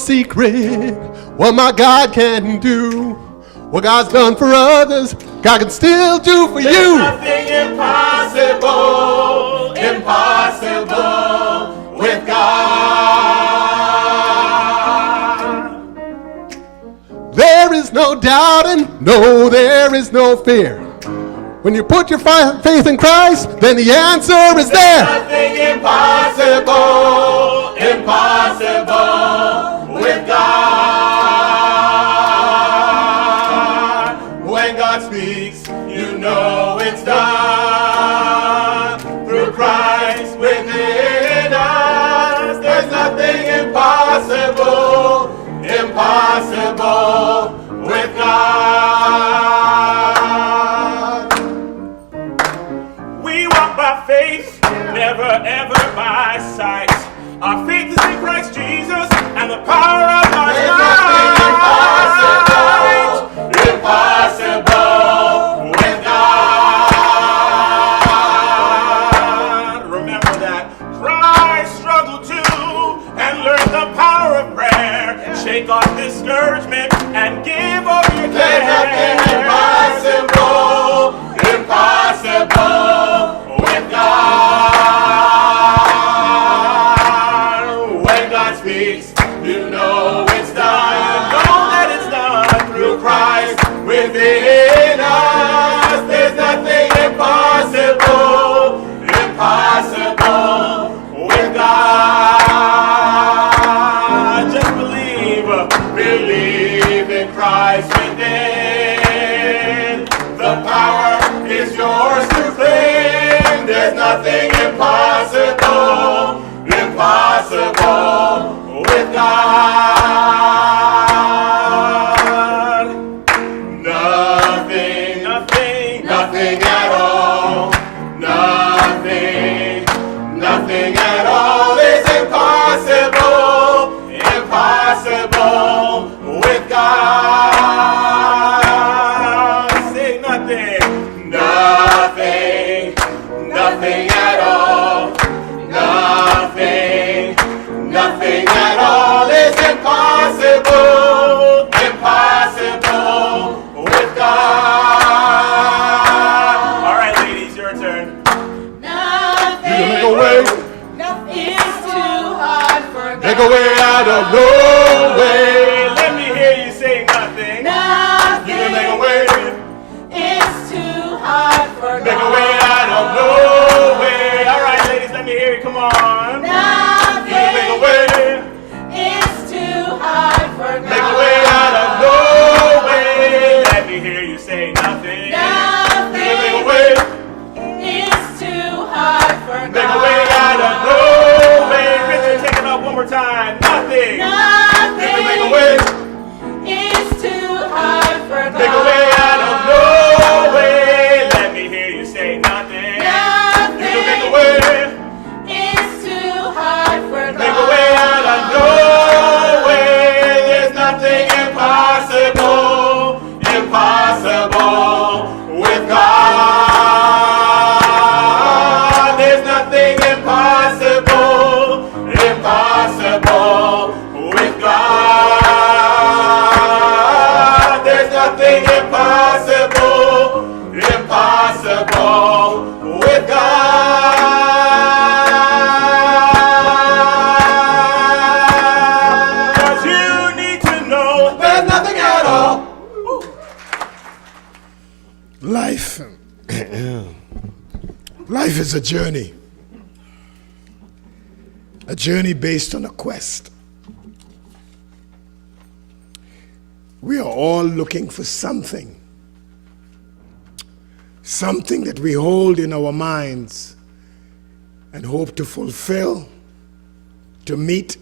secret what my God can do. What God's done for others, God can still do for There's you. nothing impossible, impossible with God. There is no doubting, no, there is no fear. When you put your faith in Christ, then the answer is there. Nothing impossible, impossible with God. When God speaks, you know it's done. Through Christ within us, there's nothing impossible, impossible with God. We walk by faith, never ever by sight. Our faith is in Christ Jesus and the power of God's might. Impossible with God. Remember that Christ struggled too and learned the power of prayer. Shake off discouragement and give up your care. There's nothing impossible, impossible with God. When God speaks, you know it's done. You know that it's done through Christ within us. There's nothing impossible, impossible with God. Just believe, believe in Christ within. The power is yours to claim. There's nothing impossible, impossible with God. Nothing, nothing, nothing at all. Nothing, nothing at all is impossible, impossible with God. Say nothing, nothing, nothing at all. Nothing, nothing at all is impossible, impossible with God. All right, ladies, your turn. You make a way, Nothing is too hard for God. make a way out of no way. Let me hear you say nothing. You can make a way, is too hard for make a God. way out of no way. All right, ladies, let me hear you. Come on. You can make a way, is too hard for God. make a way out of no way. Let me hear you say nothing. You can make a way. is too hard for God. Make a way out of no way. Richard, take it up one more time. Nothing. You can make a way. is too hard for God. Make a way out of no way. Let me hear you say nothing. You can make a way. is too hard for God. Make a way out of no way. There's nothing impossible, impossible with God. There's nothing impossible, impossible with God. There's nothing impossible, impossible with God. 'Cause you need to know there's nothing at all. Life. Life is a journey. A journey based on a quest. We are all looking for something. Something that we hold in our minds and hope to fulfill, to meet,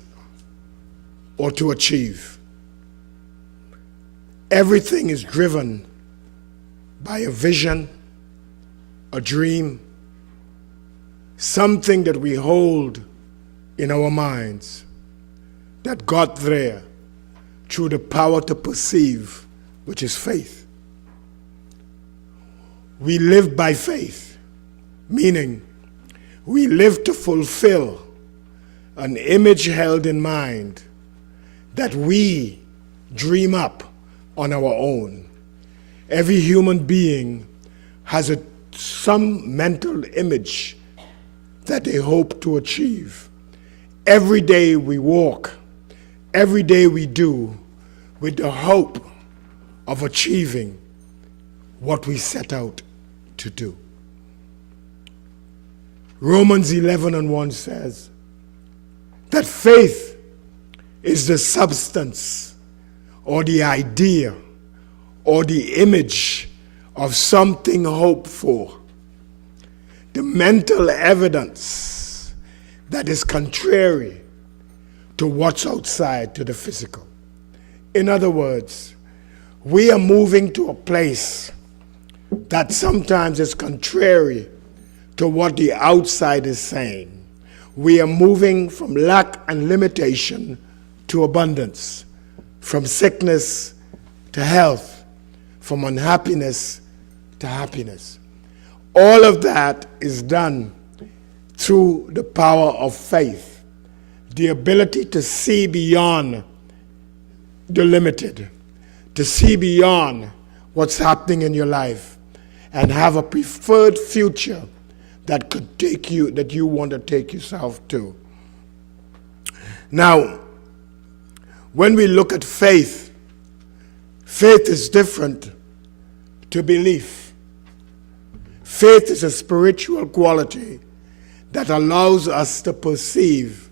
or to achieve. Everything is driven by a vision, a dream, something that we hold in our minds that got there through the power to perceive, which is faith. We live by faith, meaning we live to fulfill an image held in mind that we dream up on our own. Every human being has some mental image that they hope to achieve. Every day we walk, every day we do, with the hope of achieving what we set out to do. Romans 11:1 says that faith is the substance or the idea or the image of something hoped for, the mental evidence that is contrary to what's outside, to the physical. In other words, we are moving to a place that sometimes is contrary to what the outside is saying. We are moving from lack and limitation to abundance, from sickness to health, from unhappiness to happiness. All of that is done through the power of faith, the ability to see beyond the limited, to see beyond what's happening in your life, and have a preferred future that could take you, that you want to take yourself to. Now, when we look at faith, faith is different to belief. Faith is a spiritual quality that allows us to perceive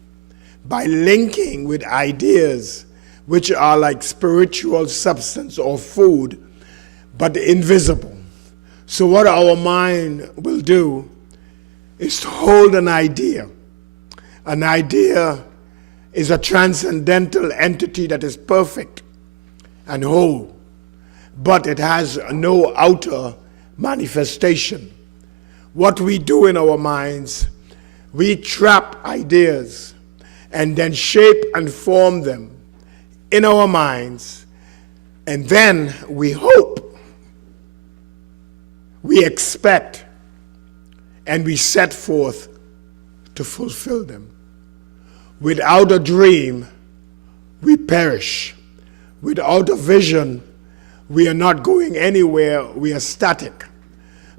by linking with ideas which are like spiritual substance or food, but invisible. So what our mind will do is to hold an idea. An idea is a transcendental entity that is perfect and whole, but it has no outer manifestation. What we do in our minds, we trap ideas and then shape and form them in our minds, and then we hope, we expect, and we set forth to fulfill them. Without a dream, we perish. Without a vision, we are not going anywhere, we are static.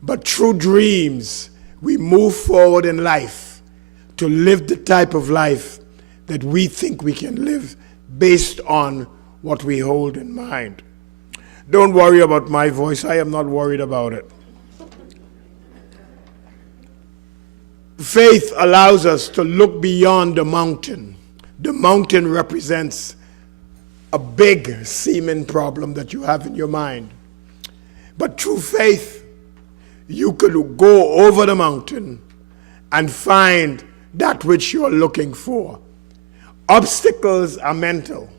But through dreams, we move forward in life to live the type of life that we think we can live based on what we hold in mind. Don't worry about my voice, I am not worried about it. Faith allows us to look beyond the mountain. The mountain represents a big seeming problem that you have in your mind. But through faith, you could go over the mountain and find that which you are looking for. Obstacles are mental.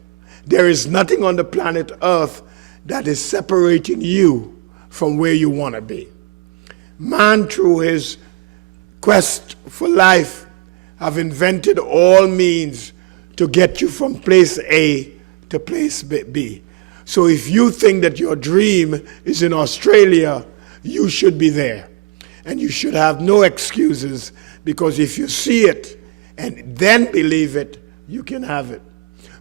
There is nothing on the planet Earth that is separating you from where you want to be. Man, through his quest for life, have invented all means to get you from place A to place B. So if you think that your dream is in Australia, you should be there. And you should have no excuses, because if you see it and then believe it, you can have it.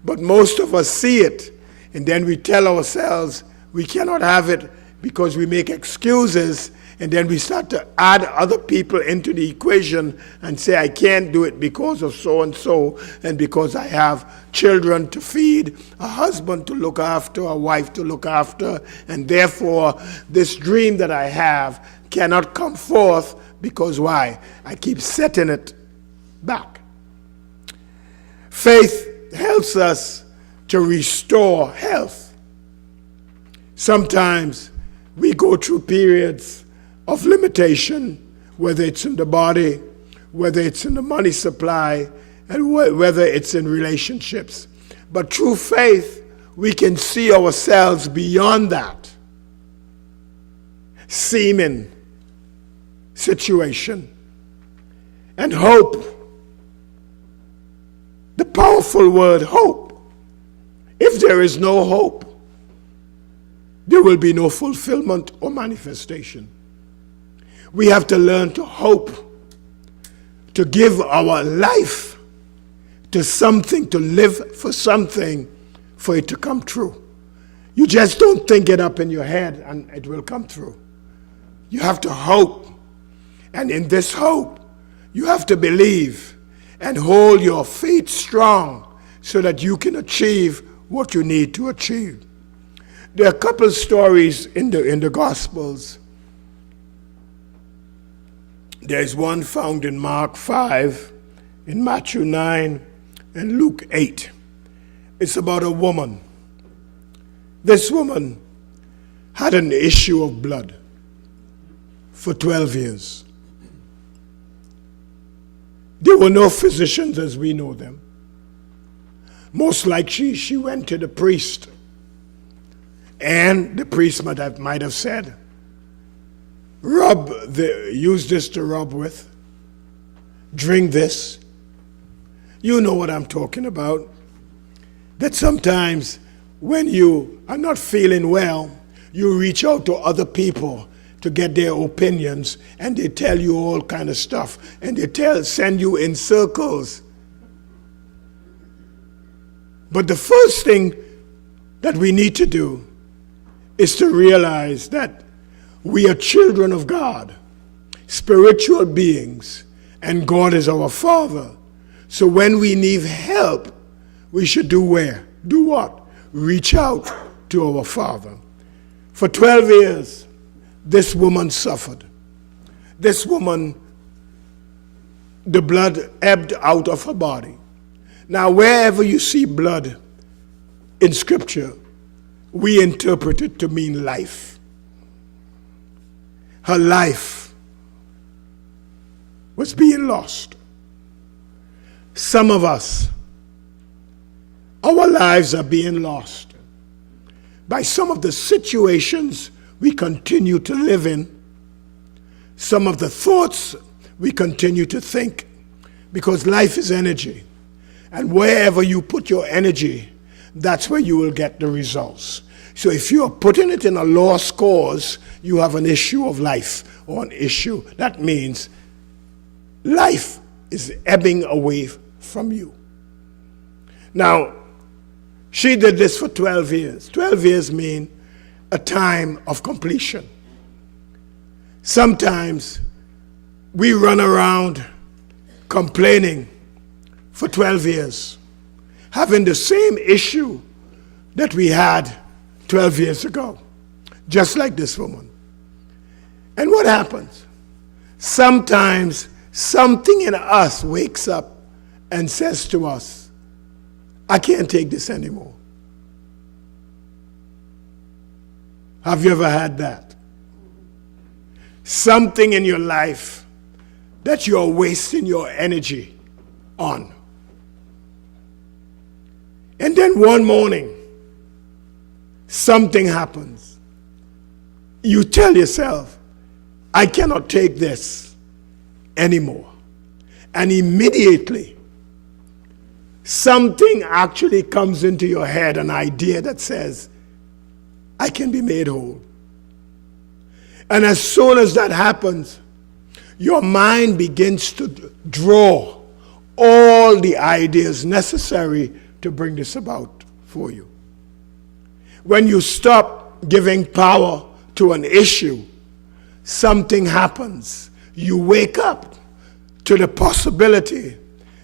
But most of us see it, and then we tell ourselves we cannot have it because we make excuses, and then we start to add other people into the equation and say, I can't do it because of so-and-so, and because I have children to feed, a husband to look after, a wife to look after, and therefore this dream that I have cannot come forth because why? I keep setting it back. Faith helps us to restore health. Sometimes we go through periods of limitation, whether it's in the body, whether it's in the money supply, and whether it's in relationships. But through faith, we can see ourselves beyond that seeming situation and hope. The powerful word hope. If there is no hope, there will be no fulfillment or manifestation. We have to learn to hope, to give our life to something, to live for something for it to come true. You just don't think it up in your head and it will come true. You have to hope. And in this hope, you have to believe and hold your faith strong so that you can achieve what you need to achieve. There are a couple stories in the Gospels. There's one found in Mark 5, in Matthew 9, and Luke 8. It's about a woman. This woman had an issue of blood for 12 years. There were no physicians as we know them. Most likely she went to the priest, and the priest might have said, use this to rub with, drink this. You know what I'm talking about. That sometimes when you are not feeling well, you reach out to other people to get their opinions, and they tell you all kind of stuff, and they send you in circles. But the first thing that we need to do is to realize that we are children of God, spiritual beings, and God is our Father. So when we need help, we should do what? Reach out to our Father. For 12 years, this woman suffered. This woman, the blood ebbed out of her body. Now, wherever you see blood in Scripture, we interpret it to mean life. Her life was being lost. Some of us, our lives are being lost by some of the situations we continue to live in, some of the thoughts we continue to think, because life is energy. And wherever you put your energy, that's where you will get the results. So if you are putting it in a lost cause, you have an issue of life or an issue. That means life is ebbing away from you. Now, she did this for 12 years. 12 years mean a time of completion. Sometimes we run around complaining for 12 years, having the same issue that we had 12 years ago, just like this woman. And what happens? Sometimes something in us wakes up and says to us, I can't take this anymore. Have you ever had that? Something in your life that you're wasting your energy on. And then one morning, something happens. You tell yourself, I cannot take this anymore. And immediately, something actually comes into your head, an idea that says, I can be made whole. And as soon as that happens, your mind begins to draw all the ideas necessary to bring this about for you. When you stop giving power to an issue, something happens. You wake up to the possibility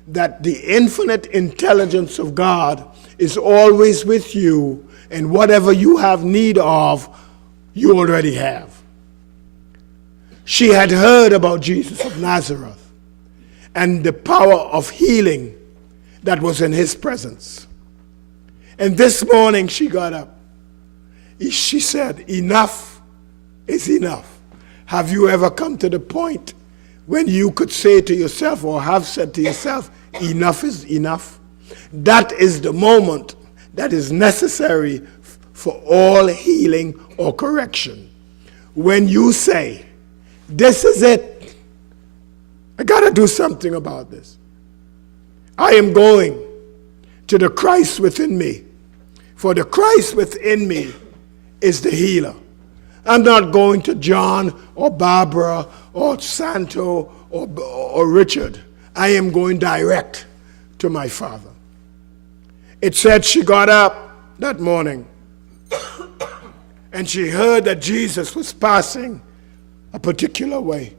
that the infinite intelligence of God is always with you, and whatever you have need of, you already have. She had heard about Jesus of Nazareth and the power of healing that was in his presence. And this morning she got up. She said, enough is enough. Have you ever come to the point when you could say to yourself or have said to yourself, enough is enough? That is the moment that is necessary for all healing or correction. When you say, this is it, I got to do something about this. I am going to the Christ within me, for the Christ within me is the healer. I'm not going to John or Barbara or Santo or Richard. I am going direct to my Father. It said she got up that morning, and she heard that Jesus was passing a particular way.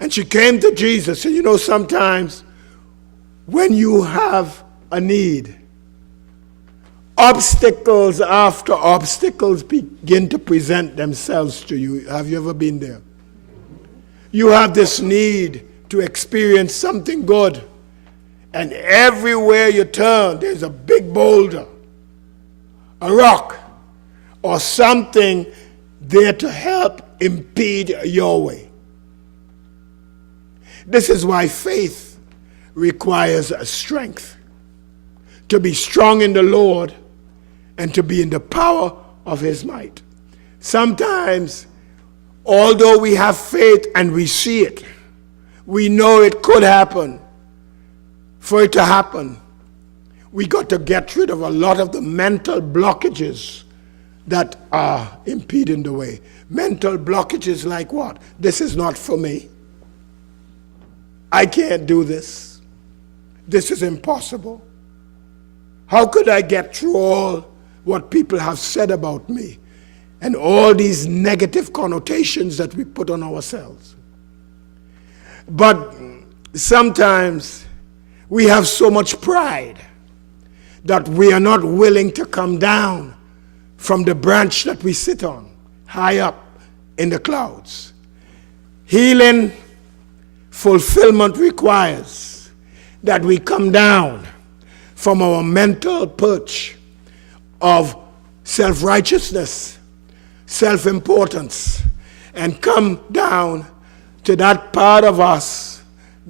And she came to Jesus. And you know, sometimes when you have a need, obstacles after obstacles begin to present themselves to you. Have you ever been there? You have this need to experience something good, and everywhere you turn, there's a big boulder, a rock, or something there to help impede your way. This is why faith requires a strength, to be strong in the Lord and to be in the power of his might. Sometimes, although we have faith and we see it, we know it could happen. For it to happen, we got to get rid of a lot of the mental blockages that are impeding the way. Mental blockages like what? This is not for me. I can't do this. This is impossible. How could I get through all what people have said about me and all these negative connotations that we put on ourselves? But sometimes we have so much pride that we are not willing to come down from the branch that we sit on, high up in the clouds. Healing, fulfillment requires that we come down from our mental perch of self-righteousness, self-importance, and come down to that part of us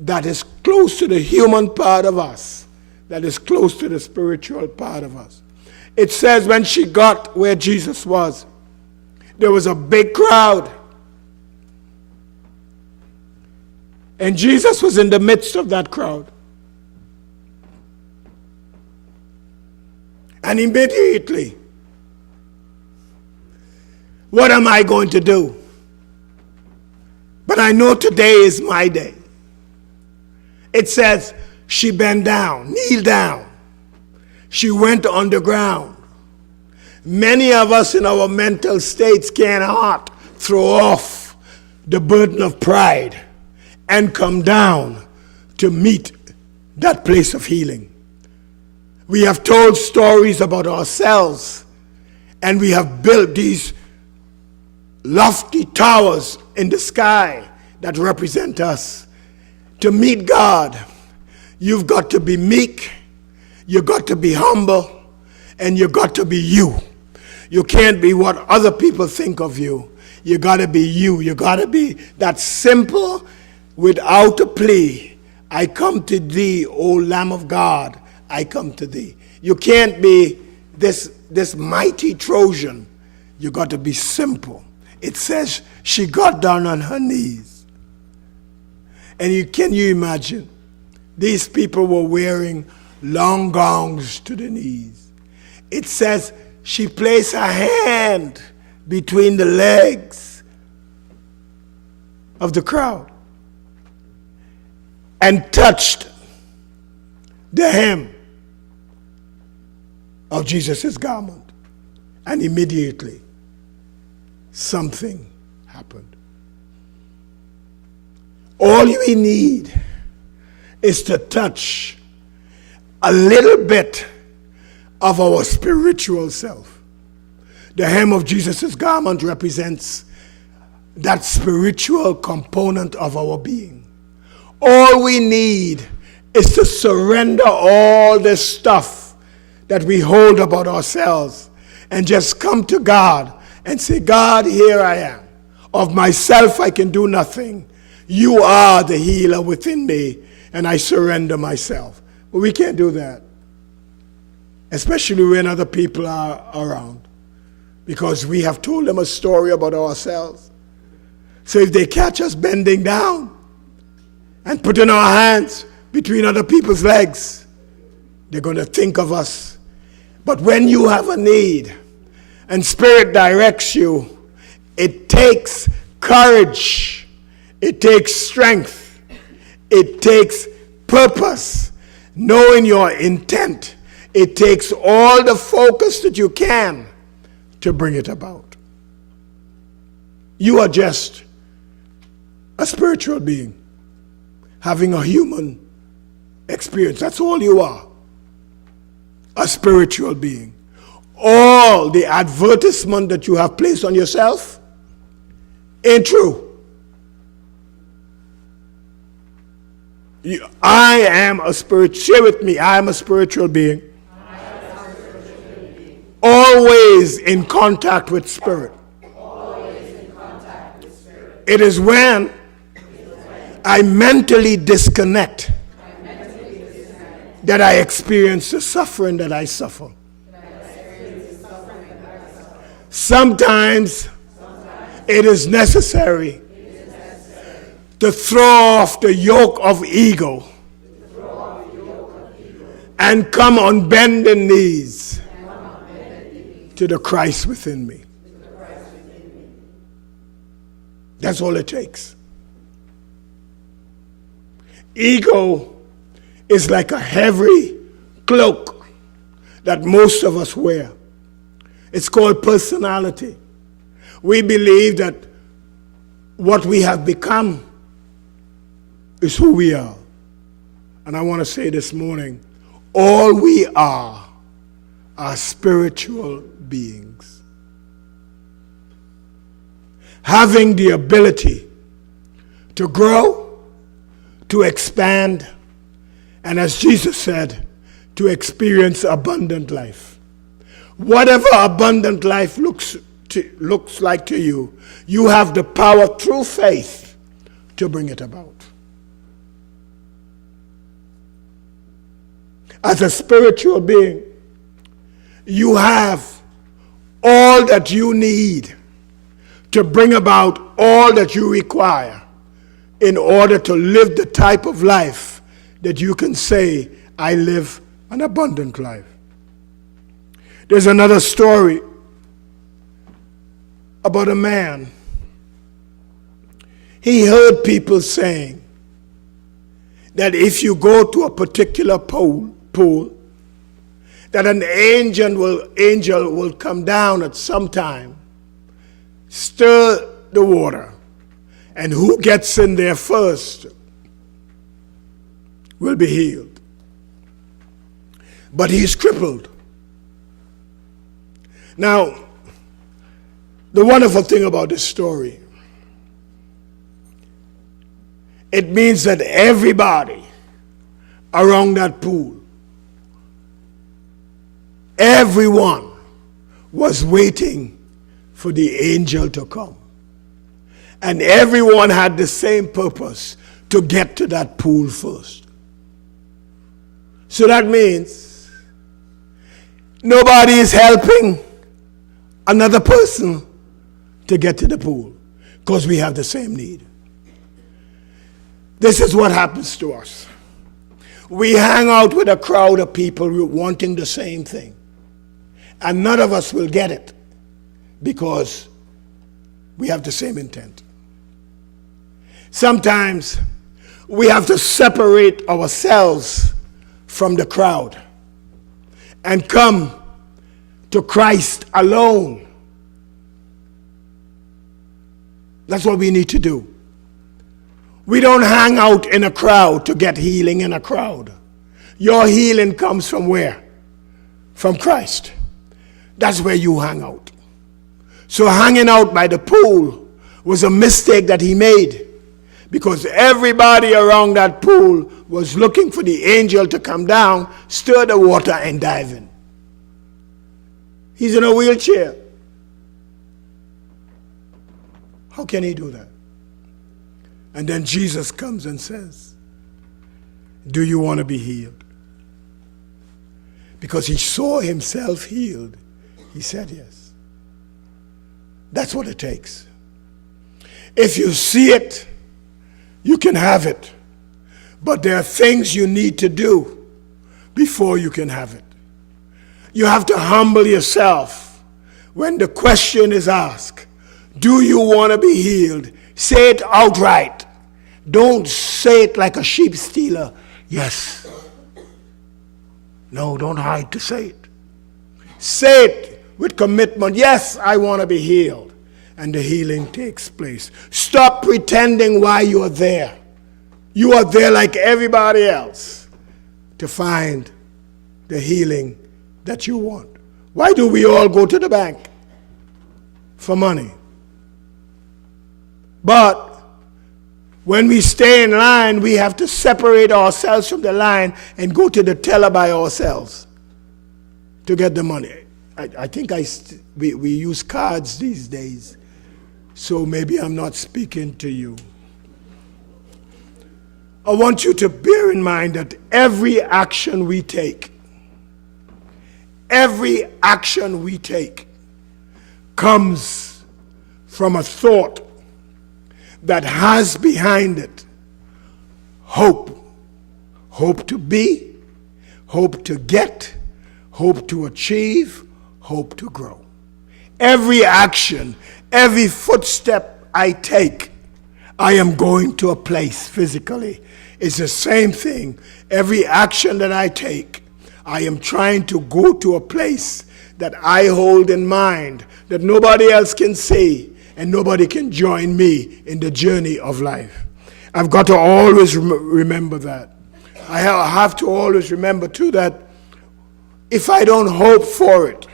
that is close to the human part of us, that is close to the spiritual part of us. It says when she got where Jesus was, there was a big crowd. And Jesus was in the midst of that crowd. And immediately, what am I going to do? But I know today is my day. It says she bent down, kneeled down. She went underground. Many of us in our mental states cannot throw off the burden of pride and come down to meet that place of healing. We have told stories about ourselves, and we have built these lofty towers in the sky that represent us. To meet God, you've got to be meek, you've got to be humble, and you've got to be you. You can't be what other people think of you. You got to be you. You got to be that simple, without a plea. I come to thee, O Lamb of God, I come to thee. You can't be this mighty Trojan. You got to be simple. It says she got down on her knees. And can you imagine? These people were wearing long gowns to the knees. It says she placed her hand between the legs of the crowd and touched the hem of Jesus' garment. And immediately, something happened. All we need is to touch a little bit of our spiritual self. The hem of Jesus' garment represents that spiritual component of our being. All we need is to surrender all this stuff that we hold about ourselves and just come to God and say, God, here I am. Of myself I can do nothing. You are the healer within me, and I surrender myself. But we can't do that, especially when other people are around, because we have told them a story about ourselves. So if they catch us bending down and putting our hands between other people's legs, they're going to think of us. But when you have a need and Spirit directs you, it takes courage, it takes strength, it takes purpose, knowing your intent. It takes all the focus that you can to bring it about. You are just a spiritual being having a human experience. That's all you are. A spiritual being. All the advertisement that you have placed on yourself ain't true. I am a spirit. Share with me. I am a spiritual being. Always in contact with spirit. It is when I mentally disconnect that I experience the suffering that I suffer. Sometimes it is necessary to throw off the yoke of ego and come on bending knees to the Christ within me. That's all it takes. Ego is like a heavy cloak that most of us wear. It's called personality. We believe that what we have become is who we are. And I want to say this morning, all we are spiritual beings. Having the ability to grow, to expand, and as Jesus said, to experience abundant life. Whatever abundant life looks like to you, you have the power through faith to bring it about. As a spiritual being, you have all that you need to bring about all that you require in order to live the type of life that you can say, I live an abundant life. There's another story about a man. He heard people saying that if you go to a particular pool, that an angel will come down at some time, stir the water, and who gets in there first will be healed. But he's crippled. Now, the wonderful thing about this story, it means that everybody around that pool, everyone was waiting for the angel to come. And everyone had the same purpose, to get to that pool first. So that means nobody is helping another person to get to the pool, because we have the same need. This is what happens to us. We hang out with a crowd of people wanting the same thing. And none of us will get it because we have the same intent. Sometimes we have to separate ourselves from the crowd and come to Christ alone. That's what we need to do. We don't hang out in a crowd to get healing in a crowd. Your healing comes from where? From Christ. That's where you hang out. So hanging out by the pool was a mistake that he made, because everybody around that pool was looking for the angel to come down, stir the water, and dive in. He's in a wheelchair. How can he do that? And then Jesus comes and says, do you want to be healed? Because he saw himself healed. He said yes. That's what it takes. If you see it, you can have it. But there are things you need to do before you can have it. You have to humble yourself when the question is asked, do you want to be healed? Say it outright. Don't say it like a sheep stealer. Yes. No, don't hide to say it. Say it with commitment. Yes, I want to be healed. And the healing takes place. Stop pretending why you are there. You are there like everybody else to find the healing that you want. Why do we all go to the bank? For money. But when we stay in line, we have to separate ourselves from the line and go to the teller by ourselves to get the money. I think we use cards these days, so maybe I'm not speaking to you. I want you to bear in mind that every action we take comes from a thought that has behind it hope. Hope to be, hope to get, hope to achieve, hope to grow. Every action, every footstep I take, I am going to a place physically. It's the same thing. Every action that I take, I am trying to go to a place that I hold in mind, that nobody else can see, and nobody can join me in the journey of life. I've got to always remember that. I have to always remember, too, that if I don't hope for it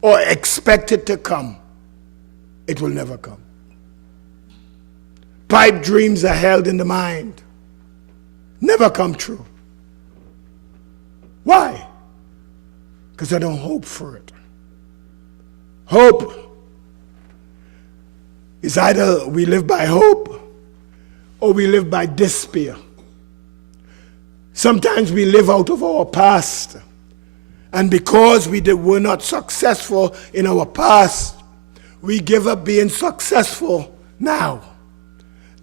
or expect it to come, it will never come. Pipe dreams are held in the mind, never come true. Why? Because I don't hope for it. Hope is either we live by hope or we live by despair. Sometimes we live out of our past, and because we were not successful in our past, we give up being successful now.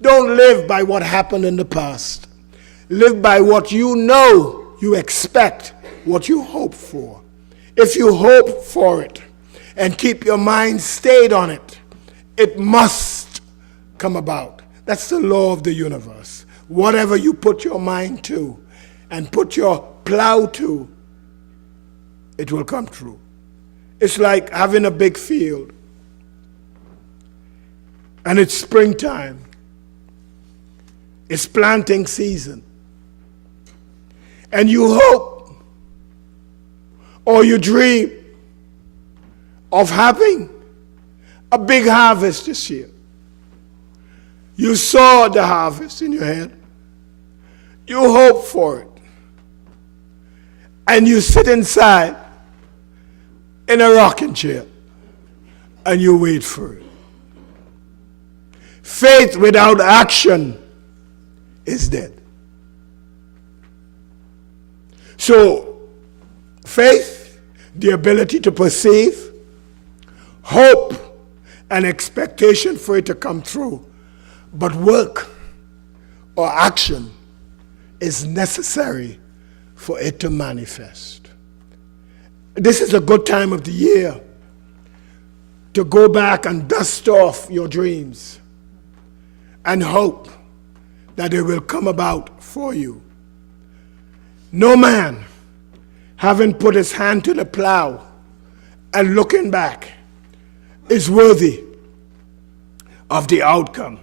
Don't live by what happened in the past. Live by what you know you expect, what you hope for. If you hope for it and keep your mind stayed on it, it must come about. That's the law of the universe. Whatever you put your mind to and put your plow to, it will come true. It's like having a big field and it's springtime. It's planting season. And you hope or you dream of having a big harvest this year. You saw the harvest in your head. You hope for it. And you sit inside in a rocking chair and you wait for it. Faith without action is dead. So, faith, the ability to perceive, hope, and expectation for it to come true, but work or action is necessary for it to manifest. This is a good time of the year to go back and dust off your dreams and hope that it will come about for you. No man, having put his hand to the plow and looking back, is worthy of the outcome.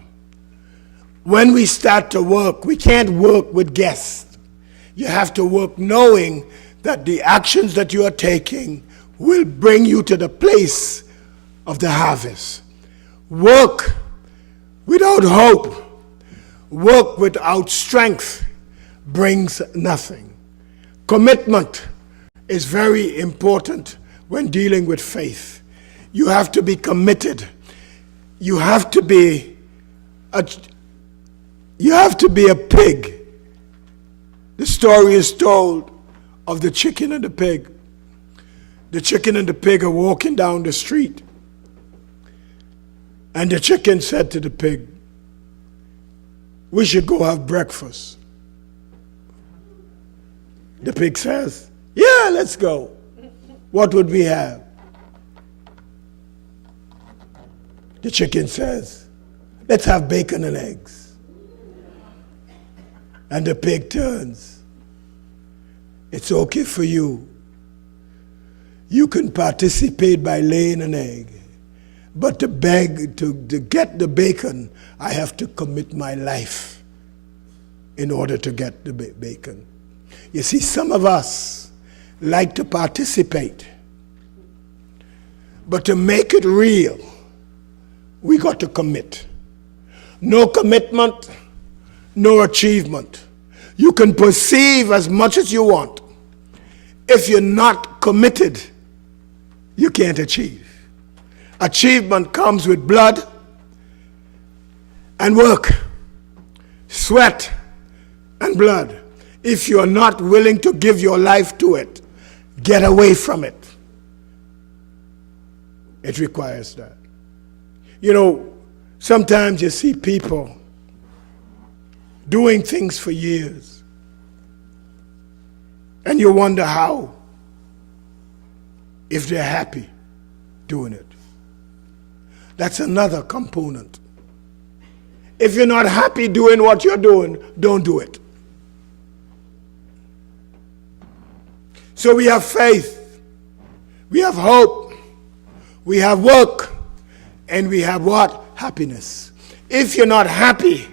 When we start to work, we can't work with guests. You have to work knowing that the actions that you are taking will bring you to the place of the harvest. Work without hope, work without strength brings nothing. Commitment is very important when dealing with faith. You have to be committed. You have to be a pig. The story is told of the chicken and the pig. The chicken and the pig are walking down the street. And the chicken said to the pig, "We should go have breakfast." The pig says, "Yeah, let's go. What would we have?" The chicken says, "Let's have bacon and eggs." And the pig turns It's okay for you. You can participate by laying an egg. But to get the bacon, I have to commit my life in order to get the bacon. You see, some of us like to participate. But to make it real, we got to commit. No commitment, no achievement. You can perceive as much as you want. If you're not committed, you can't achieve. Achievement comes with blood and work, sweat and blood. If you're not willing to give your life to it, get away from it. It requires that. You know, sometimes you see people doing things for years, and you wonder how, if they're happy doing it. That's another component. If you're not happy doing what you're doing, don't do it. So we have faith, we have hope, we have work, and we have what? Happiness. If you're not happy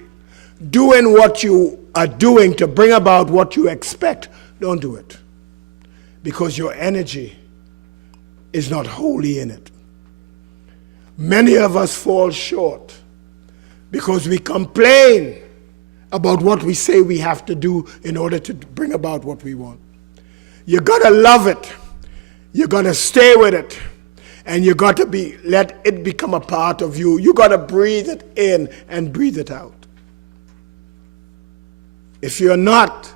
doing what you are doing to bring about what you expect, don't do it. Because your energy is not wholly in it. Many of us fall short because we complain about what we say we have to do in order to bring about what we want. You gotta love it. You gotta stay with it. And you gotta let it become a part of you. You gotta breathe it in and breathe it out. If you're not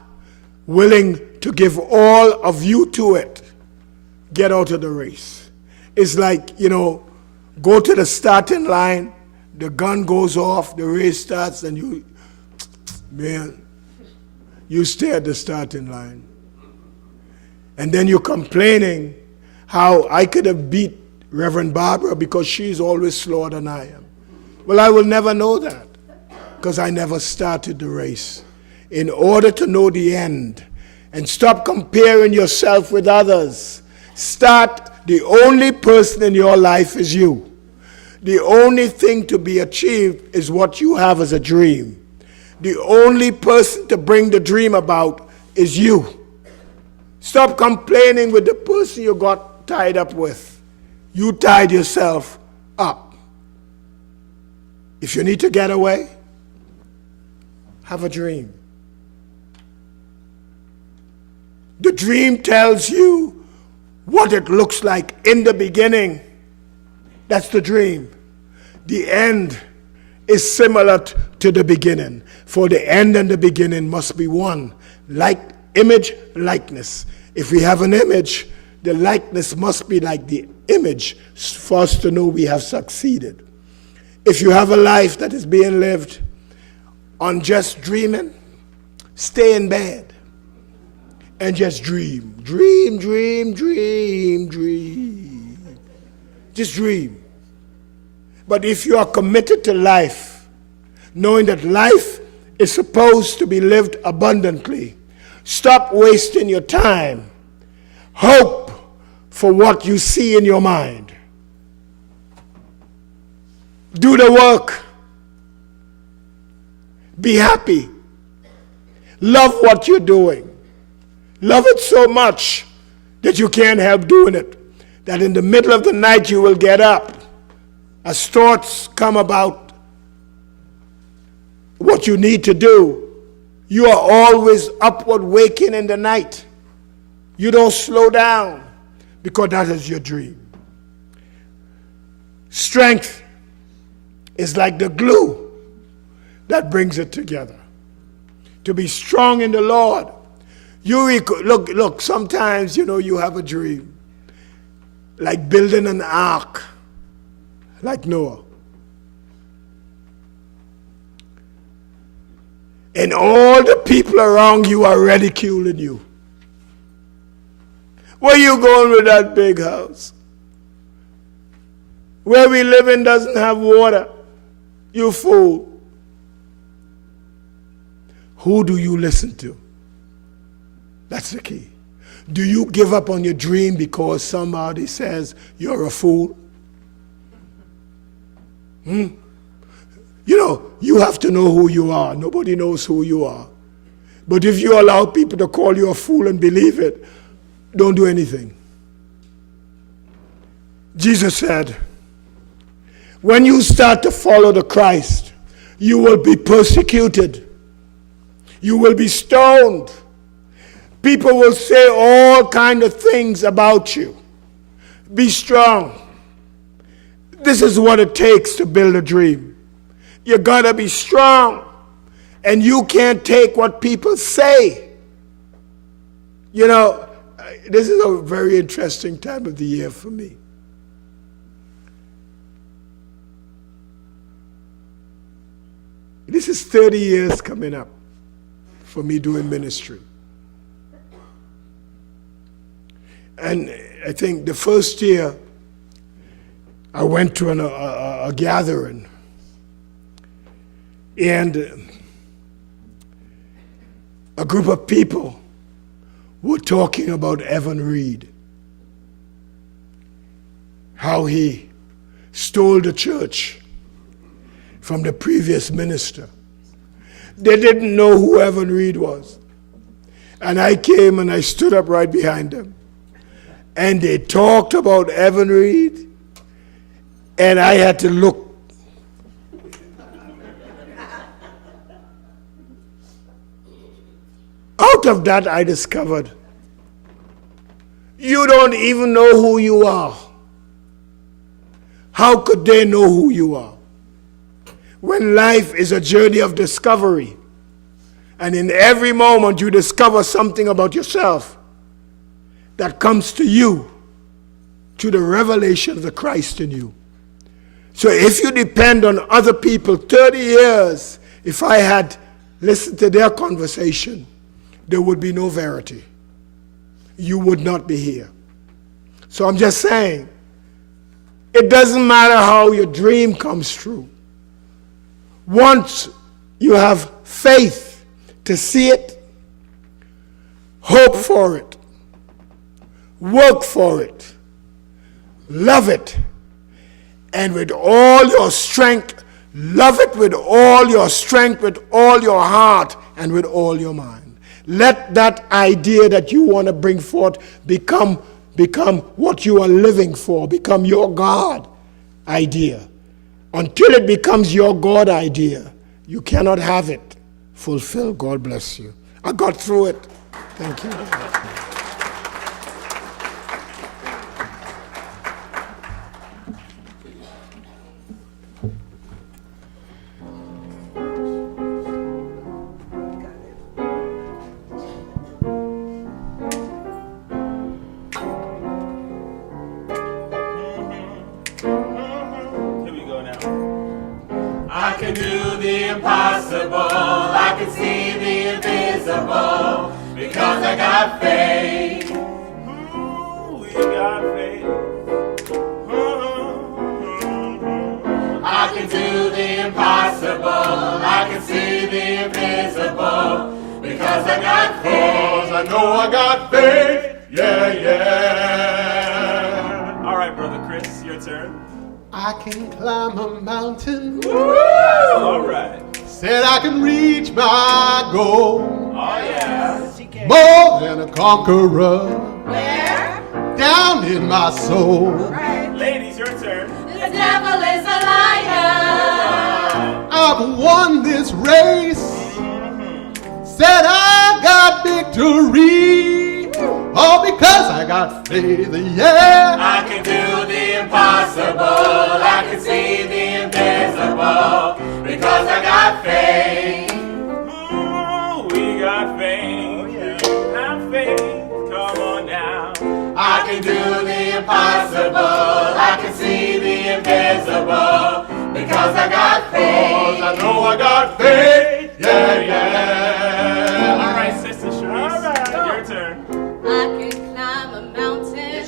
willing to give all of you to it, get out of the race. It's like, go to the starting line, the gun goes off, the race starts, and you stay at the starting line. And then you're complaining how I could have beat Reverend Barbara because she's always slower than I am. Well, I will never know that because I never started the race. In order to know the end and stop comparing yourself with others, the only person in your life is you. The only thing to be achieved is what you have as a dream. The only person to bring the dream about is you. Stop complaining with the person you got tied up with. You tied yourself up. If you need to get away, have a dream. The dream tells you what it looks like in the beginning. That's the dream. The end is similar to the beginning. For the end and the beginning must be one. Like image, likeness. If we have an image, the likeness must be like the image for us to know we have succeeded. If you have a life that is being lived on just dreaming, stay in bed and just dream. Dream, dream, dream, dream. Just dream. But if you are committed to life, knowing that life is supposed to be lived abundantly, stop wasting your time. Hope for what you see in your mind. Do the work. Be happy. Love what you're doing. Love it so much that you can't help doing it. That in the middle of the night you will get up as thoughts come about what you need to do. You are always upward waking in the night. You don't slow down because that is your dream. Strength is like the glue that brings it together. To be strong in the Lord. Look, sometimes, you have a dream. Like building an ark, like Noah. And all the people around you are ridiculing you. Where you going with that big house? Where we live in doesn't have water. You fool. Who do you listen to? That's the key. Do you give up on your dream because somebody says you're a fool? You know, you have to know who you are. Nobody knows who you are. But if you allow people to call you a fool and believe it, don't do anything. Jesus said, when you start to follow the Christ, you will be persecuted. You will be stoned. People will say all kinds of things about you. Be strong. This is what it takes to build a dream. You gotta be strong. And you can't take what people say. You know, this is a very interesting time of the year for me. This is 30 years coming up for me doing ministry. And I think the first year I went to a gathering, and a group of people were talking about Evan Reed, how he stole the church from the previous minister. They didn't know who Evan Reed was. And I came and I stood up right behind them. And they talked about Evan Reed, and I had to look. Out of that, I discovered you don't even know who you are. How could they know who you are? When life is a journey of discovery, and in every moment you discover something about yourself that comes to you through the revelation of the Christ in you. So if you depend on other people, 30 years, if I had listened to their conversation, there would be no Verity. You would not be here. So I'm just saying, it doesn't matter how your dream comes true. Once you have faith to see it, hope for it, work for it, love it, and with all your strength, love it with all your strength, with all your heart, and with all your mind. Let that idea that you want to bring forth become what you are living for, become your God idea. Until it becomes your God idea, you cannot have it fulfilled. God bless you. I got through it. Thank you. I can do the impossible, I can see the invisible, because I got faith. Ooh, we got faith. I can do the impossible, I can see the invisible, because I got faith. 'Cause I know I got faith, yeah, yeah. All right, Brother Chris, your turn. I can climb a mountain. Woo! All right. Said I can reach my goal. Oh, yeah. More than a conqueror. Where? Down in my soul. Right. Ladies, your turn. The devil is a liar. I've won this race. Said I got victory. All because I got faith, yeah. I can do the impossible, I can see the invisible, because I got faith. Ooh, we got faith. Oh, yeah. Have faith, come on now. I can do the impossible, I can see the invisible, because I got faith. 'Cause I know I got faith, yeah, yeah. All right, Sister Sharice, all right. Your turn. I can climb a mountain.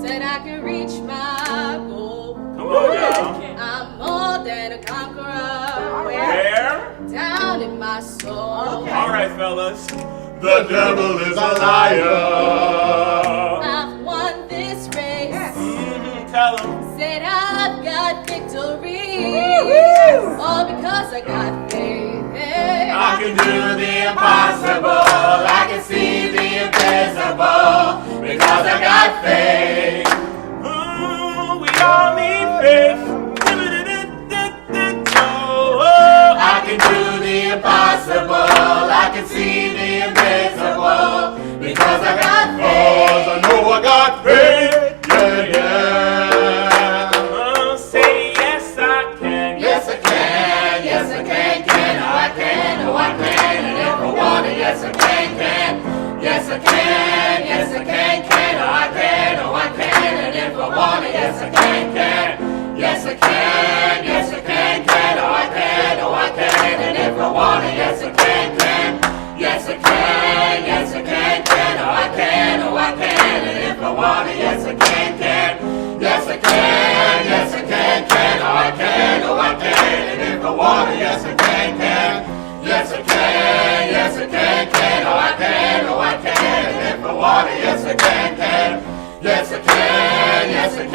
Said I can reach my goal. Come on now. I'm more than a conqueror. Where? Down in my soul. All right, fellas. The devil is a liar. I've won this race. Tell him. Said I've got victory. All because I got faith. I can do the impossible. I can see the invisible. Because I got faith. We all need faith. I can do the impossible. I can see the invisible. Because I got faith. I know I got faith. Yeah, yeah. Say yes I can. Yes I can. Yes I can. Can I can. Oh I can. And if I want it, yes I can. Yes I can. Yes I can. Can I can. Oh I can. And if I want it, yes I can. Yes I can. Yes I can. Can I can. Oh I can. And if I want it, yes I can. Yes I can. Yes I can. Can I can. Oh I can. And if I want it, yes I can. Yes I can. Yes I can. Can I can. Oh I can. And if I want it, yes I can. Yes I can. Yes I can. Can I can. Oh I can. And if I want it, yes I can. Yes I can. Yes I